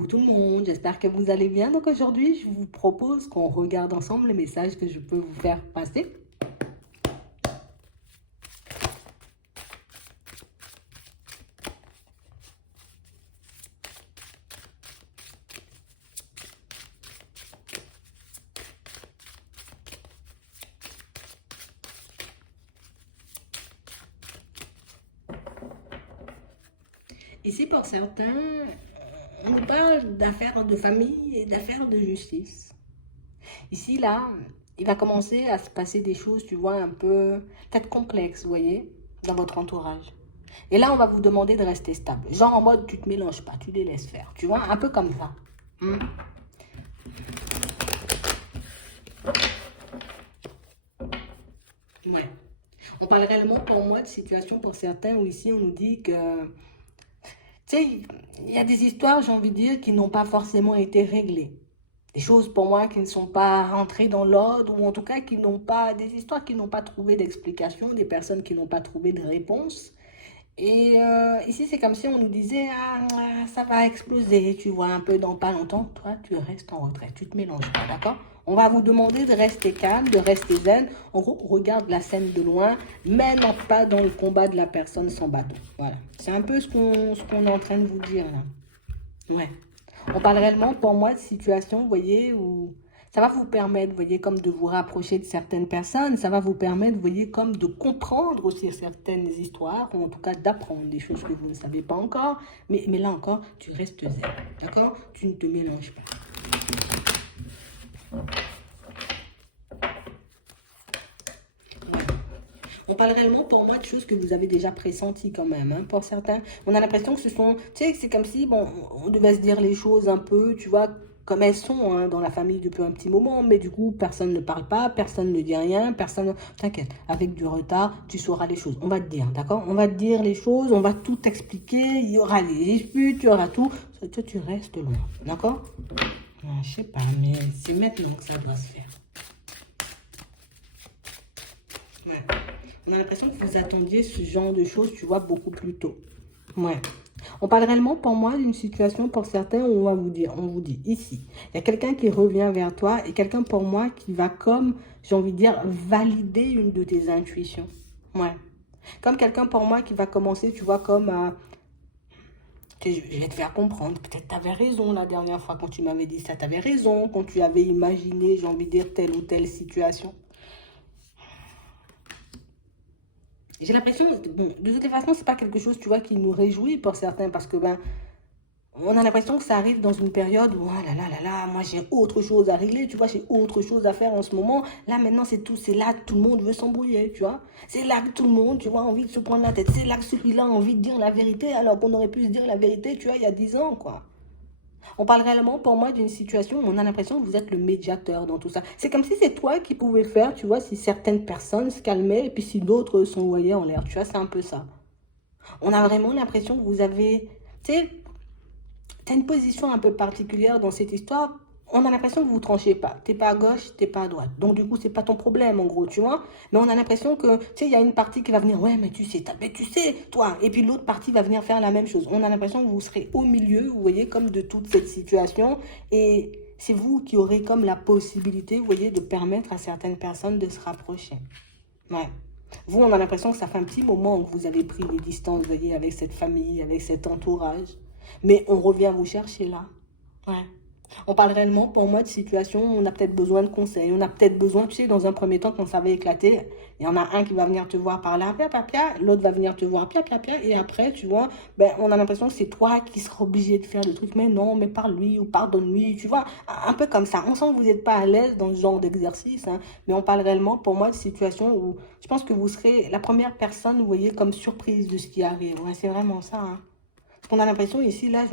Coucou tout le monde, j'espère que vous allez bien. Donc aujourd'hui, je vous propose qu'on regarde ensemble les messages que je peux vous faire passer. Ici, pour certains, on nous parle d'affaires de famille et d'affaires de justice. Ici, là, il va commencer à se passer des choses, tu vois, un peu peut-être complexes, vous voyez, dans votre entourage. Et là, on va vous demander de rester stable. Genre en mode, tu te mélanges pas, tu les laisses faire. Tu vois, un peu comme ça. Hmm. Ouais. On parle réellement pour moi de situation pour certains où ici on nous dit que, tu sais, il y a des histoires, j'ai envie de dire, qui n'ont pas forcément été réglées. Des choses pour moi qui ne sont pas rentrées dans l'ordre, ou en tout cas qui n'ont pas, des histoires qui n'ont pas trouvé d'explication, des personnes qui n'ont pas trouvé de réponse. Et ici, c'est comme si on nous disait, ah, ça va exploser, tu vois, un peu dans pas longtemps. Toi, tu restes en retrait, tu te mélanges pas, d'accord? On va vous demander de rester calme, de rester zen. En gros, regarde la scène de loin, mais non pas dans le combat de la personne sans bâton. Voilà. C'est un peu ce qu'on est en train de vous dire là. Ouais. On parle réellement, pour moi, de situations, vous voyez, où ça va vous permettre, vous voyez, comme de vous rapprocher de certaines personnes, ça va vous permettre, vous voyez, comme de comprendre aussi certaines histoires, ou en tout cas d'apprendre des choses que vous ne savez pas encore, mais là encore, tu restes zen, d'accord? Tu ne te mélanges pas. On parle réellement pour moi de choses que vous avez déjà pressenties quand même, hein. Pour certains, on a l'impression que ce sont, tu sais, c'est comme si, bon, on devait se dire les choses un peu, tu vois, comme elles sont hein, dans la famille depuis un petit moment, mais du coup, personne ne parle pas, personne ne dit rien, personne... T'inquiète, avec du retard, tu sauras les choses. On va te dire, d'accord? On va te dire les choses, on va tout expliquer, il y aura des disputes, il y aura tout. Toi, tu restes loin, d'accord? Je sais pas, mais c'est maintenant que ça doit se faire. Ouais. On a l'impression que vous attendiez ce genre de choses, tu vois, beaucoup plus tôt. Ouais. On parle réellement pour moi d'une situation pour certains où on vous dit ici, il y a quelqu'un qui revient vers toi et quelqu'un pour moi qui va comme, j'ai envie de dire, valider une de tes intuitions. Ouais. Comme quelqu'un pour moi qui va commencer, tu vois, comme à, je vais te faire comprendre, peut-être tu avais raison la dernière fois quand tu m'avais dit ça, tu avais raison quand tu avais imaginé, j'ai envie de dire, telle ou telle situation. J'ai l'impression, bon, de toute façon, c'est pas quelque chose, tu vois, qui nous réjouit pour certains parce que, ben, on a l'impression que ça arrive dans une période où, ah là là là là, moi j'ai autre chose à régler, tu vois, j'ai autre chose à faire en ce moment. Là, maintenant, c'est tout, c'est là que tout le monde veut s'embrouiller, tu vois. C'est là que tout le monde, tu vois, a envie de se prendre la tête. C'est là que celui-là a envie de dire la vérité alors qu'on aurait pu se dire la vérité, tu vois, il y a 10 ans, quoi. On parle réellement pour moi d'une situation où on a l'impression que vous êtes le médiateur dans tout ça. C'est comme si c'est toi qui pouvais faire, tu vois, si certaines personnes se calmaient et puis si d'autres s'envoyaient en l'air. Tu vois, c'est un peu ça. On a vraiment l'impression que vous avez, tu sais, tu as une position un peu particulière dans cette histoire. On a l'impression que vous tranchez pas. T'es pas à gauche, t'es pas à droite. Donc du coup, c'est pas ton problème en gros, tu vois. Mais on a l'impression que, tu sais, il y a une partie qui va venir, ouais, mais tu sais, toi. Et puis l'autre partie va venir faire la même chose. On a l'impression que vous serez au milieu, vous voyez, comme de toute cette situation. Et c'est vous qui aurez comme la possibilité, vous voyez, de permettre à certaines personnes de se rapprocher. Ouais. Vous, on a l'impression que ça fait un petit moment que vous avez pris des distances, vous voyez, avec cette famille, avec cet entourage. Mais on revient vous chercher là. Ouais. On parle réellement, pour moi, de situation où on a peut-être besoin de conseils. On a peut-être besoin, tu sais, dans un premier temps, quand ça va éclater, il y en a un qui va venir te voir par là, pia, pia, pia, l'autre va venir te voir, pia, pia, pia, et après, tu vois, ben, on a l'impression que c'est toi qui seras obligé de faire le truc, mais non, mais parle-lui ou pardonne-lui, tu vois, un peu comme ça. On sent que vous n'êtes pas à l'aise dans ce genre d'exercice, hein, mais on parle réellement, pour moi, de situation où je pense que vous serez la première personne, vous voyez, comme surprise de ce qui arrive. Ouais, c'est vraiment ça, hein. On a l'impression ici, là,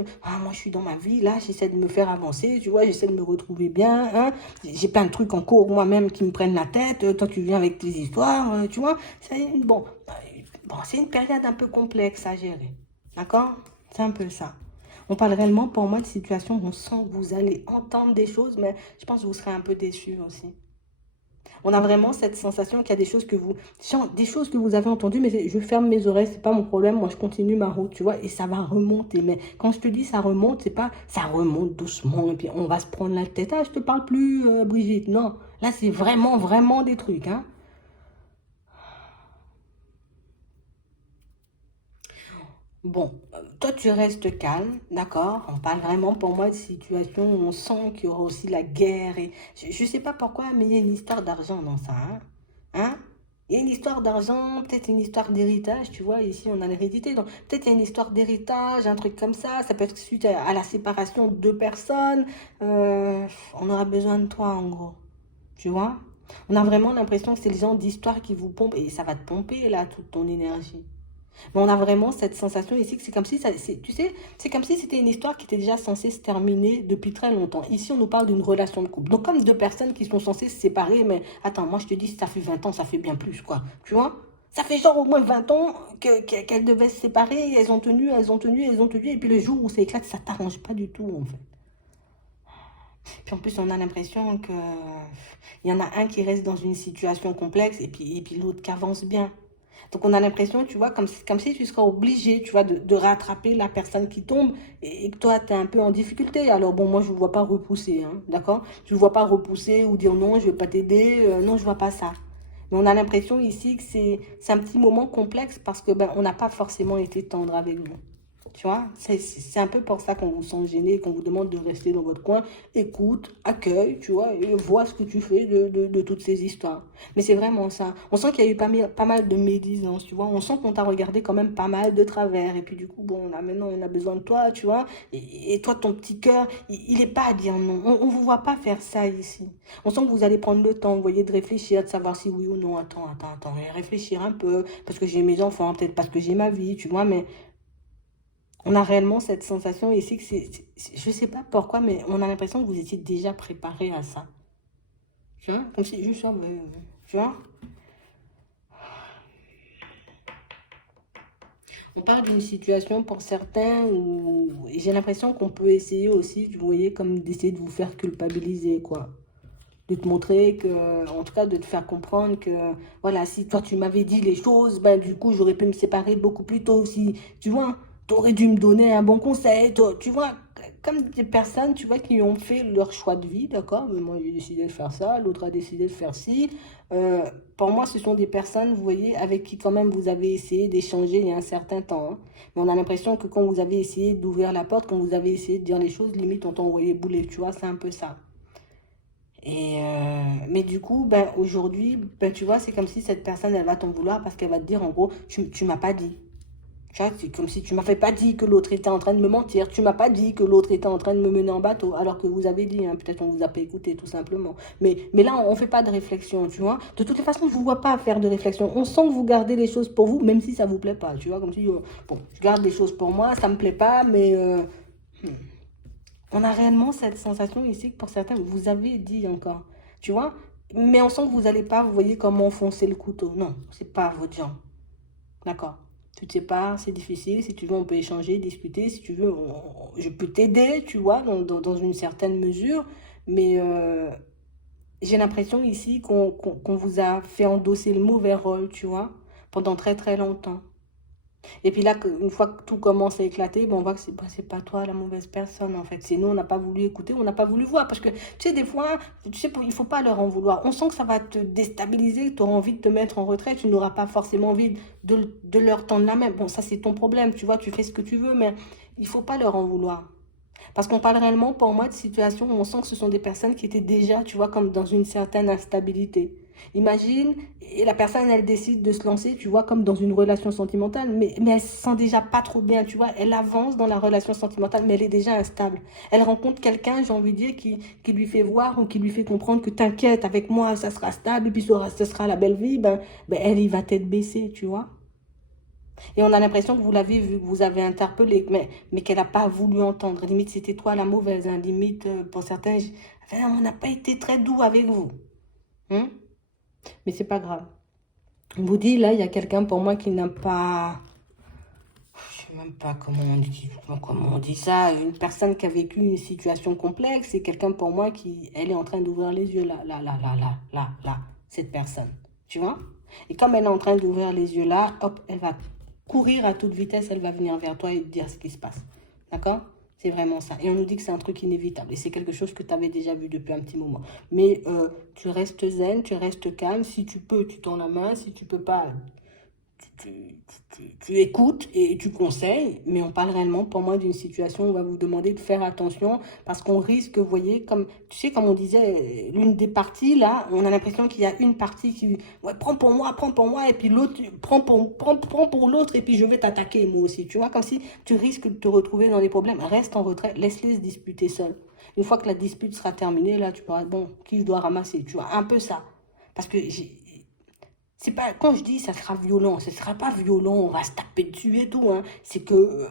moi je suis dans ma vie, là, j'essaie de me faire avancer, tu vois, j'essaie de me retrouver bien, hein. J'ai plein de trucs en cours moi-même qui me prennent la tête, toi tu viens avec tes histoires, tu vois. Bon, c'est une période un peu complexe à gérer, d'accord? C'est un peu ça. On parle réellement pour moi de situations où on sent que vous allez entendre des choses, mais je pense que vous serez un peu déçus aussi. On a vraiment cette sensation qu'il y a des choses que vous avez entendues, mais je ferme mes oreilles, c'est pas mon problème, moi je continue ma route, tu vois, et ça va remonter. Mais quand je te dis ça remonte, c'est pas, ça remonte doucement, et puis on va se prendre la tête, ah, je te parle plus, Brigitte, non. Là, c'est vraiment, vraiment des trucs, hein. Bon, toi tu restes calme, d'accord? On parle vraiment pour moi de situation où on sent qu'il y aura aussi la guerre et je sais pas pourquoi, mais il y a une histoire d'argent dans ça, hein? Hein? Il y a une histoire d'argent, peut-être une histoire d'héritage, tu vois, ici on a l'hérédité, donc peut-être il y a une histoire d'héritage, un truc comme ça peut être suite à la séparation de deux personnes, euh, on aura besoin de toi en gros, tu vois? On a vraiment l'impression que c'est le genre d'histoire qui vous pompe et ça va te pomper là toute ton énergie. Mais on a vraiment cette sensation ici que c'est comme si ça, tu sais, c'est comme si c'était une histoire qui était déjà censée se terminer depuis très longtemps. Ici, on nous parle d'une relation de couple. Donc, comme deux personnes qui sont censées se séparer, mais attends, moi je te dis, si ça fait 20 ans, ça fait bien plus, quoi. Tu vois? Ça fait genre au moins 20 ans qu'elles devaient se séparer, elles ont tenu, elles ont tenu, elles ont tenu, et puis le jour où ça éclate, ça t'arrange pas du tout, en fait. Puis en plus, on a l'impression que il y en a un qui reste dans une situation complexe et puis l'autre qui avance bien. Donc on a l'impression, tu vois, comme si tu serais obligé, tu vois, de rattraper la personne qui tombe et que toi, tu es un peu en difficulté. Alors bon, moi, je ne vois pas repousser, hein, d'accord? Je ne vois pas repousser ou dire non, je ne vais pas t'aider. Non, je ne vois pas ça. Mais on a l'impression ici que c'est un petit moment complexe parce que ben, on n'a pas forcément été tendre avec vous. Tu vois, c'est un peu pour ça qu'on vous sent gêné, qu'on vous demande de rester dans votre coin. Écoute, accueille, tu vois, et vois ce que tu fais de toutes ces histoires. Mais c'est vraiment ça. On sent qu'il y a eu pas mal de médisance, tu vois. On sent qu'on t'a regardé quand même pas mal de travers. Et puis du coup, bon, là, maintenant, on a besoin de toi, tu vois. Et toi, ton petit cœur, il est pas à dire non. On ne vous voit pas faire ça ici. On sent que vous allez prendre le temps, vous voyez, de réfléchir, de savoir si oui ou non. Attends. Je vais réfléchir un peu, parce que j'ai mes enfants, peut-être parce que j'ai ma vie, tu vois, mais on a réellement cette sensation ici que je sais pas pourquoi, mais on a l'impression que vous étiez déjà préparé à ça. Tu vois, comme si juste ça, tu vois. On parle d'une situation pour certains où j'ai l'impression qu'on peut essayer aussi, vous voyez, comme d'essayer de vous faire culpabiliser, quoi. De te montrer que, en tout cas, de te faire comprendre que, voilà, si toi tu m'avais dit les choses, ben du coup, j'aurais pu me séparer beaucoup plus tôt. Si, tu vois, tu aurais dû me donner un bon conseil, tu vois, comme des personnes, tu vois, qui ont fait leur choix de vie, d'accord? Moi, j'ai décidé de faire ça, l'autre a décidé de faire ci. Euh, pour moi, ce sont des personnes, vous voyez, avec qui quand même vous avez essayé d'échanger il y a un certain temps, hein. Mais on a l'impression que quand vous avez essayé d'ouvrir la porte, quand vous avez essayé de dire les choses, limite, on t'a envoyé bouler, tu vois, c'est un peu ça. Mais du coup, ben, aujourd'hui, ben, tu vois, c'est comme si cette personne, elle va t'en vouloir parce qu'elle va te dire, en gros, tu m'as pas dit. Tu vois, c'est comme si tu m'avais pas dit que l'autre était en train de me mentir. Tu m'as pas dit que l'autre était en train de me mener en bateau, alors que vous avez dit, hein, peut-être on vous a pas écouté, tout simplement. Mais là, on fait pas de réflexion, tu vois. De toutes les façons, je vous vois pas faire de réflexion. On sent que vous gardez les choses pour vous, même si ça vous plaît pas, tu vois, comme si, bon, je garde les choses pour moi, ça me plaît pas, mais hmm. On a réellement cette sensation ici que pour certains, vous avez dit encore, tu vois, mais on sent que vous n'allez pas, vous voyez comment enfoncer le couteau. Non, c'est pas votre genre. D'accord. Tu te sépares, c'est difficile. Si tu veux, on peut échanger, discuter. Si tu veux, je peux t'aider, tu vois, dans une certaine mesure. Mais j'ai l'impression ici qu'on vous a fait endosser le mauvais rôle, tu vois, pendant très très longtemps. Et puis là, une fois que tout commence à éclater, ben on voit que c'est pas toi la mauvaise personne en fait. C'est nous, on n'a pas voulu écouter, on n'a pas voulu voir. Parce que tu sais, des fois, tu sais, il faut pas leur en vouloir. On sent que ça va te déstabiliser, tu auras envie de te mettre en retrait, tu n'auras pas forcément envie de leur tendre la main. Bon, ça c'est ton problème, tu vois, tu fais ce que tu veux, mais il faut pas leur en vouloir. Parce qu'on parle réellement, pour moi, de situations où on sent que ce sont des personnes qui étaient déjà, tu vois, comme dans une certaine instabilité. Imagine, et la personne, elle décide de se lancer, tu vois, comme dans une relation sentimentale, mais elle se sent déjà pas trop bien, tu vois. Elle avance dans la relation sentimentale, mais elle est déjà instable. Elle rencontre quelqu'un, j'ai envie de dire, qui lui fait voir ou qui lui fait comprendre que t'inquiète, avec moi, ça sera stable, et puis ça sera la belle vie, ben elle, il va tête baissée, tu vois. Et on a l'impression que vous l'avez vu, que vous avez interpellé, mais qu'elle n'a pas voulu entendre. Limite, c'était toi la mauvaise, hein. Limite, pour certains, enfin, on n'a pas été très doux avec vous. Hein. Mais c'est pas grave. On vous dit, là, il y a quelqu'un pour moi qui n'a pas... Je sais même pas comment on dit ça. Une personne qui a vécu une situation complexe, c'est quelqu'un pour moi qui, elle est en train d'ouvrir les yeux, là, là, là, là, là, là, là. cette personne. Tu vois? Et comme elle est en train d'ouvrir les yeux là, hop, elle va courir à toute vitesse, elle va venir vers toi et te dire ce qui se passe. D'accord? C'est vraiment ça. Et on nous dit que c'est un truc inévitable. Et c'est quelque chose que tu avais déjà vu depuis un petit moment. Mais tu restes zen, tu restes calme. Si tu peux, tu tends la main. Si tu peux pas, tu écoutes et tu conseilles, mais on parle réellement pour moi d'une situation où on va vous demander de faire attention parce qu'on risque, vous voyez, comme tu sais, comme on disait, l'une des parties là, on a l'impression qu'il y a une partie qui, ouais, prends pour moi, et puis l'autre, prends pour l'autre, et puis je vais t'attaquer moi aussi, tu vois, comme si tu risques de te retrouver dans des problèmes. Reste en retrait, laisse-les se disputer seuls. Une fois que la dispute sera terminée, là, tu pourras, bon, qui je dois ramasser, tu vois, un peu ça. Parce que c'est pas, quand je dis ça sera violent, ce sera pas violent, on va se taper dessus et tout, hein. C'est que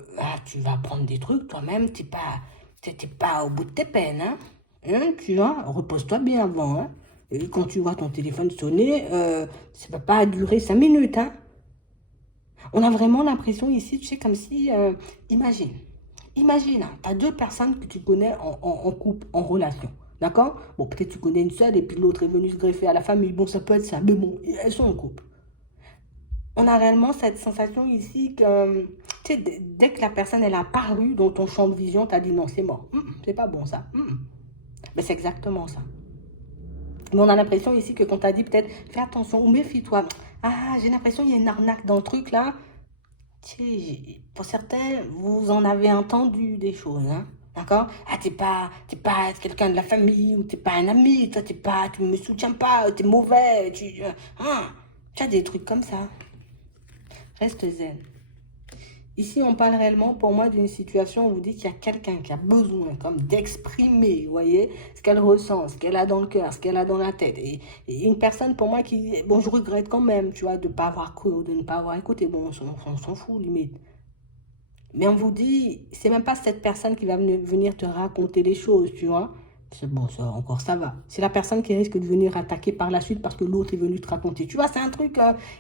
tu vas prendre des trucs toi-même, t'es pas au bout de tes peines, hein. Hein, tu vois, repose-toi bien avant, hein. Et quand tu vois ton téléphone sonner, ça va pas durer 5 minutes, hein. On a vraiment l'impression ici, tu sais, comme si, imagine, imagine, hein, tu as deux personnes que tu connais en couple, en relation. D'accord? Bon, peut-être tu connais une seule et puis l'autre est venue se greffer à la famille. Bon, ça peut être ça, mais bon, elles sont en couple. On a réellement cette sensation ici que, tu sais, dès que la personne elle a apparu dans ton champ de vision, tu as dit non, c'est mort. C'est pas bon ça. Mais c'est exactement ça. Mais on a l'impression ici que quand tu as dit peut-être fais attention ou méfie-toi. Ah, j'ai l'impression qu'il y a une arnaque dans le truc là. Tu sais, pour certains, vous en avez entendu des choses, hein. D'accord? Ah, t'es pas quelqu'un de la famille ou t'es pas un ami, toi, tu me soutiens pas, t'es mauvais, tu as des trucs comme ça. Reste zen. Ici, on parle réellement pour moi d'une situation où vous dites qu'il y a quelqu'un qui a besoin comme d'exprimer, vous voyez, ce qu'elle ressent, ce qu'elle a dans le cœur, ce qu'elle a dans la tête. Et une personne pour moi qui, bon, je regrette quand même, tu vois, de ne pas avoir cru ou de ne pas avoir écouté. Bon, on s'en fout limite. Mais on vous dit, c'est même pas cette personne qui va venir te raconter les choses, tu vois. C'est bon, ça, encore ça va. C'est la personne qui risque de venir attaquer par la suite parce que l'autre est venu te raconter. Tu vois, c'est un truc.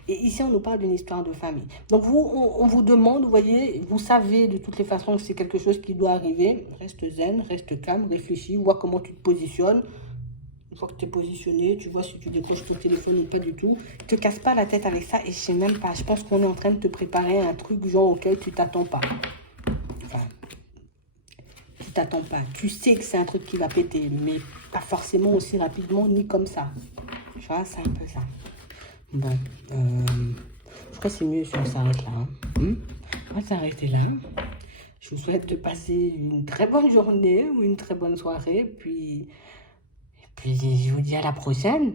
Et ici, on nous parle d'une histoire de famille. Donc, vous, on vous demande, vous voyez, vous savez de toutes les façons que c'est quelque chose qui doit arriver. Reste zen, reste calme, réfléchis, vois comment tu te positionnes. Une fois que tu es positionné, tu vois si tu décroches ton téléphone ou pas du tout. Ne te casse pas la tête avec ça et je sais même pas. Je pense qu'on est en train de te préparer un truc genre auquel tu t'attends pas. Enfin, tu t'attends pas. Tu sais que c'est un truc qui va péter, mais pas forcément aussi rapidement ni comme ça. Tu vois, c'est un peu ça. Bon, je crois que c'est mieux si on s'arrête là. Hein. On va s'arrêter là. Je vous souhaite de passer une très bonne journée ou une très bonne soirée. Puis je vous dis à la prochaine.